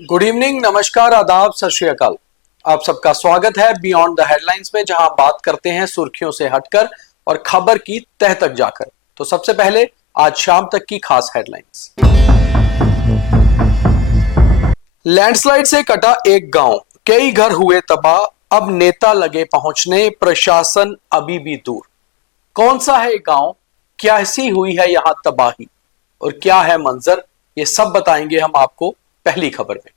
Good evening, नमस्कार, आदाब, सत श्री अकाल। आप सबका स्वागत है बियॉन्ड द हेडलाइंस में, जहां बात करते हैं सुर्खियों से हटकर और खबर की तह तक जाकर। तो सबसे पहले आज शाम तक की खास हेडलाइंस। लैंडस्लाइड से कटा एक गांव, कई घर हुए तबाह, अब नेता लगे पहुंचने, प्रशासन अभी भी दूर। कौन सा है गांव, कैसी हुई है यहां तबाही और क्या है मंजर, ये सब बताएंगे हम आपको पहली खबर में।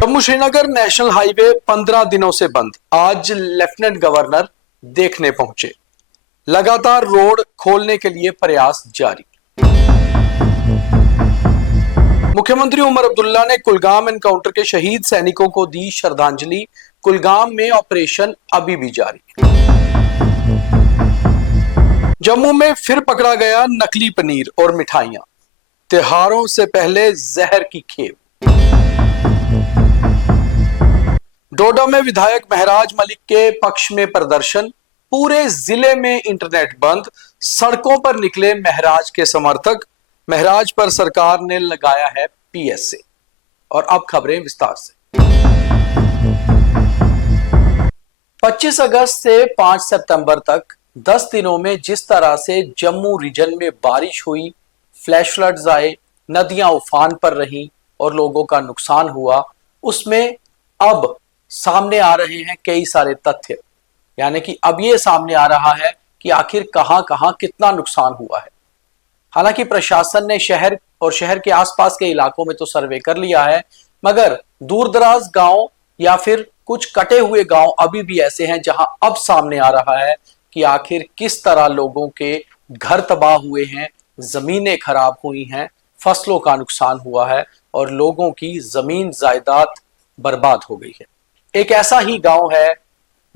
जम्मू श्रीनगर नेशनल हाईवे 15 दिनों से बंद, आज लेफ्टिनेंट गवर्नर देखने पहुंचे। लगातार रोड खोलने के लिए प्रयास जारी। मुख्यमंत्री उमर अब्दुल्ला ने कुलगाम एनकाउंटर के शहीद सैनिकों को दी श्रद्धांजलि। कुलगाम में ऑपरेशन अभी भी जारी। जम्मू में फिर पकड़ा गया नकली पनीर और मिठाइयां, त्योहारों से पहले जहर की खेप। डोडा में विधायक महराज मलिक के पक्ष में प्रदर्शन, पूरे जिले में इंटरनेट बंद, सड़कों पर निकले महराज के समर्थक। महराज पर सरकार ने लगाया है पीएसए। और अब खबरें विस्तार से। 25 अगस्त से 5 सितंबर तक 10 दिनों में जिस तरह से जम्मू रीजन में बारिश हुई, फ्लैश फ्लड्स आए, नदियां उफान पर रहीं और लोगों का नुकसान हुआ, उसमें अब सामने आ रहे हैं कई सारे तथ्य। यानी कि अब ये सामने आ रहा है कि आखिर कहां कहां कितना नुकसान हुआ है। हालांकि प्रशासन ने शहर और शहर के आसपास के इलाकों में तो सर्वे कर लिया है, मगर दूरदराज गांव या फिर कुछ कटे हुए गांव अभी भी ऐसे हैं जहां अब सामने आ रहा है कि आखिर किस तरह लोगों के घर तबाह हुए हैं, जमीनें खराब हुई हैं, फसलों का नुकसान हुआ है और लोगों की जमीन जायदाद बर्बाद हो गई है। एक ऐसा ही गांव है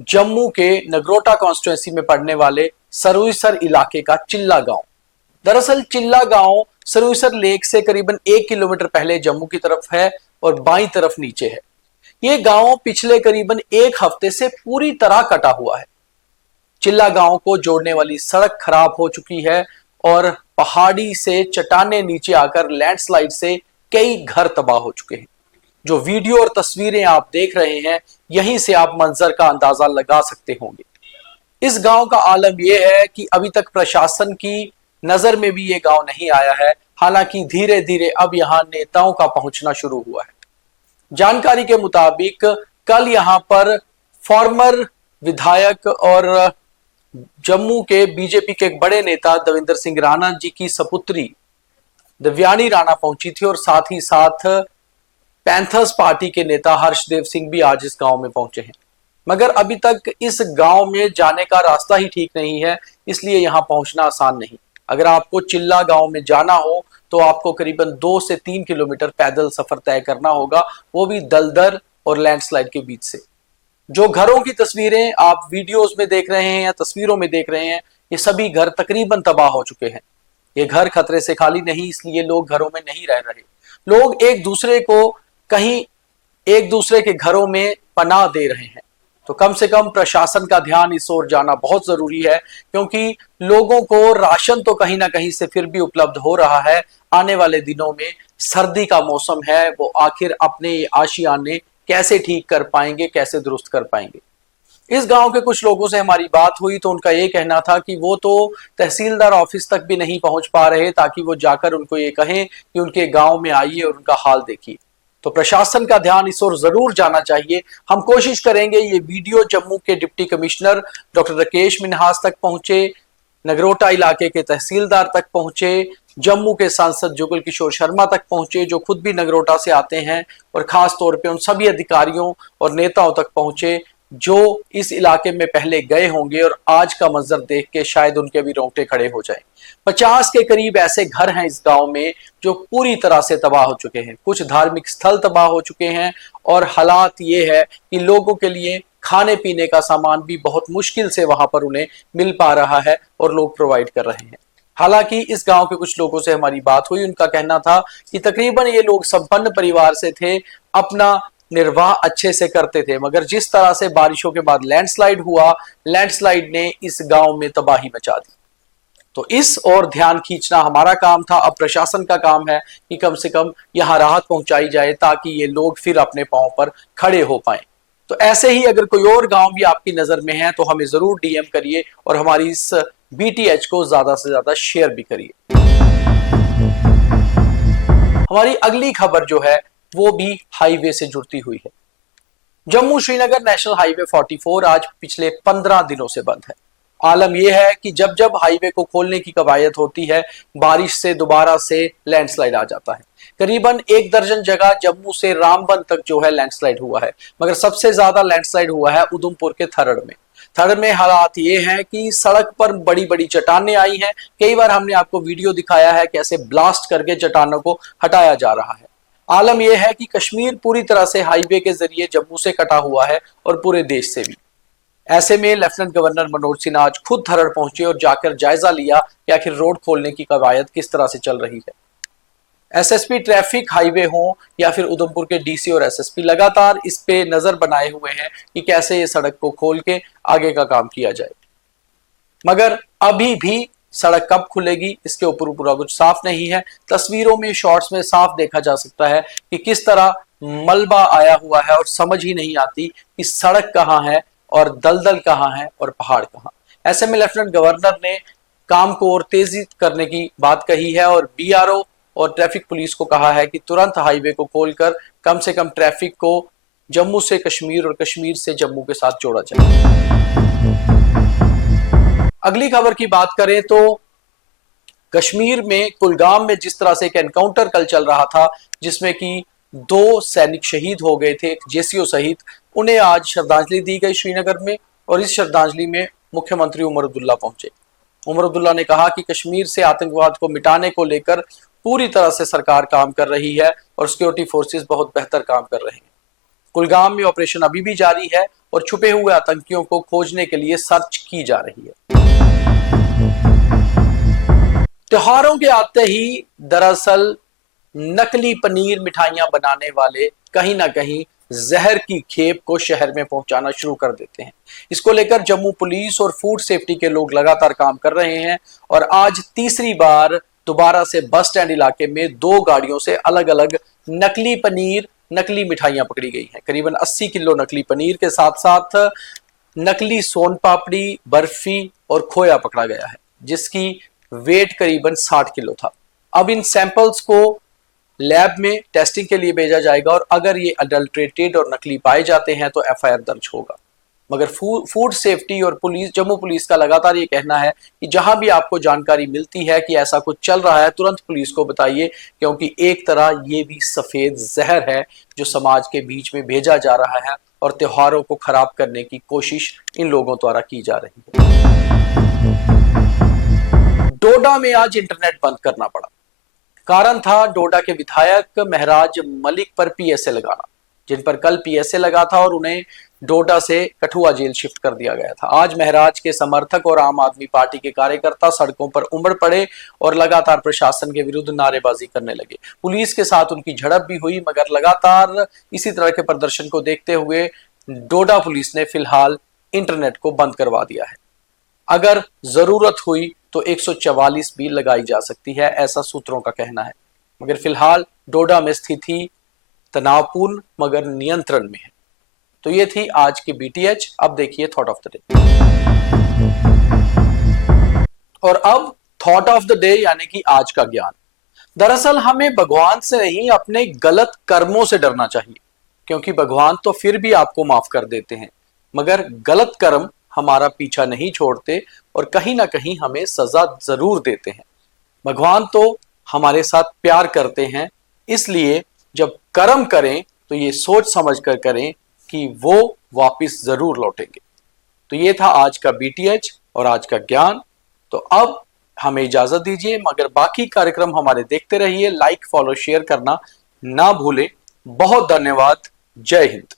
जम्मू के नगरोटा कॉन्स्टिट्यूएंसी में पड़ने वाले सरुईसर इलाके का चिल्ला गांव। दरअसल चिल्ला गांव सरुईसर लेक से करीबन 1 किलोमीटर पहले जम्मू की तरफ है और बाईं तरफ नीचे है। यह गांव पिछले करीबन एक हफ्ते से पूरी तरह कटा हुआ है। चिल्ला गांव को जोड़ने वाली सड़क खराब हो चुकी है और पहाड़ी से चट्टानें नीचे आकर लैंडस्लाइड से कई घर तबाह हो चुके हैं। जो वीडियो और तस्वीरें आप देख रहे हैं, यहीं से आप मंजर का अंदाजा लगा सकते होंगे। इस गांव का आलम यह है कि अभी तक प्रशासन की नजर में भी ये गांव नहीं आया है। हालांकि धीरे धीरे अब यहां नेताओं का पहुंचना शुरू हुआ है। जानकारी के मुताबिक कल यहां पर फॉर्मर विधायक और जम्मू के बीजेपी के एक बड़े नेता दविंदर सिंह राणा जी की सपुत्री दिव्यानी राणा पहुंची थी और साथ ही साथ पैंथर्स पार्टी के नेता हर्षदेव सिंह भी आज इस गांव में पहुंचे हैं। मगर अभी तक इस गांव में जाने का रास्ता ही ठीक नहीं है, इसलिए यहां पहुंचना आसान नहीं। अगर आपको चिल्ला गांव में जाना हो तो आपको करीबन 2 से 3 किलोमीटर पैदल सफर तय करना होगा, वो भी दलदल और लैंडस्लाइड के बीच से। जो घरों की तस्वीरें आप वीडियोस में देख रहे हैं या तस्वीरों में देख रहे हैं, ये सभी घर तकरीबन तबाह हो चुके हैं। ये घर खतरे से खाली नहीं, इसलिए लोग घरों में नहीं रह रहे। लोग एक दूसरे को कहीं एक दूसरे के घरों में पनाह दे रहे हैं। तो कम से कम प्रशासन का ध्यान इस ओर जाना बहुत जरूरी है, क्योंकि लोगों को राशन तो कहीं ना कहीं से फिर भी उपलब्ध हो रहा है। आने वाले दिनों में सर्दी का मौसम है, वो आखिर अपने आशियाने कैसे ठीक कर पाएंगे, कैसे दुरुस्त कर पाएंगे। इस गांव के कुछ लोगों से हमारी बात हुई तो उनका ये कहना था कि वो तो तहसीलदार ऑफिस तक भी नहीं पहुंच पा रहे ताकि वो जाकर उनको ये कहें कि उनके गांव में आइए और उनका हाल देखिए। तो प्रशासन का ध्यान इस ओर जरूर जाना चाहिए। हम कोशिश करेंगे ये वीडियो जम्मू के deputy commissioner doctor Rakesh Minhas तक पहुंचे, नगरोटा इलाके के तहसीलदार तक पहुंचे, जम्मू के सांसद जुगल किशोर शर्मा तक पहुंचे जो खुद भी नगरोटा से आते हैं, और खास तौर पे उन सभी अधिकारियों और नेताओं तक पहुंचे जो इस इलाके में पहले गए होंगे और आज का मंजर देख के शायद उनके भी रोंगटे खड़े हो जाएं। 50 के करीब ऐसे घर हैं इस गांव में जो पूरी तरह से तबाह हो चुके हैं। कुछ धार्मिक स्थल तबाह हो चुके हैं और हालात ये है कि लोगों के लिए खाने पीने का सामान भी बहुत मुश्किल से वहां पर उन्हें मिल पा रहा है और लोग प्रोवाइड कर रहे हैं। हालांकि इस गांव के कुछ लोगों से हमारी बात हुई, उनका कहना था कि तकरीबन ये लोग संपन्न परिवार से थे, अपना निर्वाह अच्छे से करते थे, मगर जिस तरह से बारिशों के बाद लैंडस्लाइड हुआ, लैंडस्लाइड ने इस गांव में तबाही मचा दी। तो इस और ध्यान खींचना हमारा काम था। अब प्रशासन का काम है कि कम से कम यहां राहत पहुंचाई जाए ताकि ये लोग फिर अपने पांव पर खड़े हो पाए। तो ऐसे ही अगर कोई और गांव भी आपकी नजर में है तो हमें जरूर डीएम करिए और हमारी इस बीटीएच को ज्यादा से ज्यादा शेयर भी करिए। हमारी अगली खबर जो है वो भी हाईवे से जुड़ती हुई है। जम्मू श्रीनगर नेशनल हाईवे 44 आज पिछले 15 दिनों से बंद है। आलम यह है कि जब जब हाईवे को खोलने की कवायद होती है, बारिश से दोबारा से लैंडस्लाइड आ जाता है। करीबन 1 दर्जन जगह जम्मू से रामबन तक जो है लैंडस्लाइड हुआ है, मगर सबसे ज्यादा लैंडस्लाइड हुआ है उधमपुर के थरड़ में। थरड़ में हालात ये हैं कि सड़क पर बड़ी बड़ी चट्टानें आई हैं। कई बार हमने आपको वीडियो दिखाया है कैसे ब्लास्ट करके चट्टानों को हटाया जा रहा है। आलम यह है कि कश्मीर पूरी तरह से हाईवे के जरिए जम्मू से कटा हुआ है और पूरे देश से भी। ऐसे में लेफ्टिनेंट गवर्नर मनोज सिन्हा आज खुद थरड़ पहुंचे और जाकर जायजा लिया कि आखिर रोड खोलने की कवायद किस तरह से चल रही है। एसएसपी ट्रैफिक हाईवे हो या फिर उधमपुर के डीसी और एसएसपी लगातार इस पे नजर बनाए हुए हैं कि कैसे ये सड़क को खोल के आगे का काम किया जाए, मगर अभी भी सड़क कब खुलेगी इसके ऊपर पूरा कुछ साफ नहीं है। तस्वीरों में, शॉर्ट्स में साफ देखा जा सकता है कि किस तरह मलबा आया हुआ है और समझ ही नहीं आती कि सड़क कहाँ है और दलदल कहाँ है और पहाड़ कहाँ। ऐसे में लेफ्टिनेंट गवर्नर ने काम को और तेजी करने की बात कही है और बीआरओ और ट्रैफिक पुलिस को कहा है कि तुरंत हाईवे को खोलकर कम से कम ट्रैफिक को जम्मू से कश्मीर और कश्मीर से जम्मू के साथ जोड़ा जाए। अगली खबर की बात करें तो कश्मीर में कुलगाम में जिस तरह से एक एनकाउंटर कल चल रहा था जिसमें कि 2 सैनिक शहीद हो गए थे, जेसीओ सहित, उन्हें आज श्रद्धांजलि दी गई श्रीनगर में। और इस श्रद्धांजलि में मुख्यमंत्री उमर अब्दुल्ला पहुंचे। उमर अब्दुल्ला ने कहा कि कश्मीर से आतंकवाद को मिटाने को लेकर पूरी तरह से सरकार काम कर रही है और सिक्योरिटी फोर्सेस बहुत बेहतर काम कर रहे हैं। कुलगाम में ऑपरेशन अभी भी जारी है और छुपे हुए आतंकियों को खोजने के लिए सर्च की जा रही है। त्योहारों के आते ही दरअसल नकली पनीर मिठाइयां बनाने वाले कहीं ना कहीं जहर की खेप को शहर में पहुंचाना शुरू कर देते हैं। इसको लेकर जम्मू पुलिस और फूड सेफ्टी के लोग लगातार काम कर रहे हैं और आज तीसरी बार दोबारा से बस स्टैंड इलाके में 2 गाड़ियों से अलग अलग नकली पनीर, नकली मिठाइयां पकड़ी गई हैं। करीबन 80 किलो नकली पनीर के साथ साथ नकली सोन पापड़ी, बर्फी और खोया पकड़ा गया है जिसकी वेट करीबन 60 किलो था। अब इन सैंपल्स को लैब में टेस्टिंग के लिए भेजा जाएगा और अगर ये अडल्ट्रेटेड और नकली पाए जाते हैं तो एफआईआर दर्ज होगा। मगर फूड सेफ्टी और पुलिस, जम्मू पुलिस का लगातार ये कहना है कि जहां भी आपको जानकारी मिलती है कि ऐसा कुछ चल रहा है तुरंत पुलिस को बताइए, क्योंकि एक तरह ये भी सफेद जहर है जो समाज के बीच में भेजा जा रहा है और त्योहारों को खराब करने की कोशिश इन लोगों द्वारा की जा रही है। डोडा में आज इंटरनेट बंद करना पड़ा। कारण था डोडा के विधायक महराज मलिक पर पीएसए लगाना, जिन पर कल पीएसए लगा था और उन्हें डोडा से कठुआ जेल शिफ्ट कर दिया गया था। आज महराज के समर्थक और आम आदमी पार्टी के कार्यकर्ता सड़कों पर उमड़ पड़े और लगातार प्रशासन के विरुद्ध नारेबाजी करने लगे। पुलिस के साथ उनकी झड़प भी हुई, मगर लगातार इसी तरह के प्रदर्शन को देखते हुए डोडा पुलिस ने फिलहाल इंटरनेट को बंद करवा दिया है। अगर जरूरत हुई तो 144 भी लगाई जा सकती है, ऐसा सूत्रों का कहना है। मगर फिलहाल डोडा में स्थिति तनावपूर्ण मगर नियंत्रण में है। तो ये थी आज की बीटीएच। अब देखिए थॉट ऑफ द डे। और अब थॉट ऑफ द डे यानी कि आज का ज्ञान। दरअसल हमें भगवान से नहीं अपने गलत कर्मों से डरना चाहिए, क्योंकि भगवान तो फिर भी आपको माफ कर देते हैं, मगर गलत कर्म हमारा पीछा नहीं छोड़ते और कहीं ना कहीं हमें सजा जरूर देते हैं। भगवान तो हमारे साथ प्यार करते हैं, इसलिए जब कर्म करें तो ये सोच समझ कर करें कि वो वापस जरूर लौटेंगे। तो ये था आज का बीटीएच और आज का ज्ञान। तो अब हमें इजाजत दीजिए, मगर बाकी कार्यक्रम हमारे देखते रहिए। लाइक, फॉलो, शेयर करना ना भूलें। बहुत धन्यवाद। जय हिंद।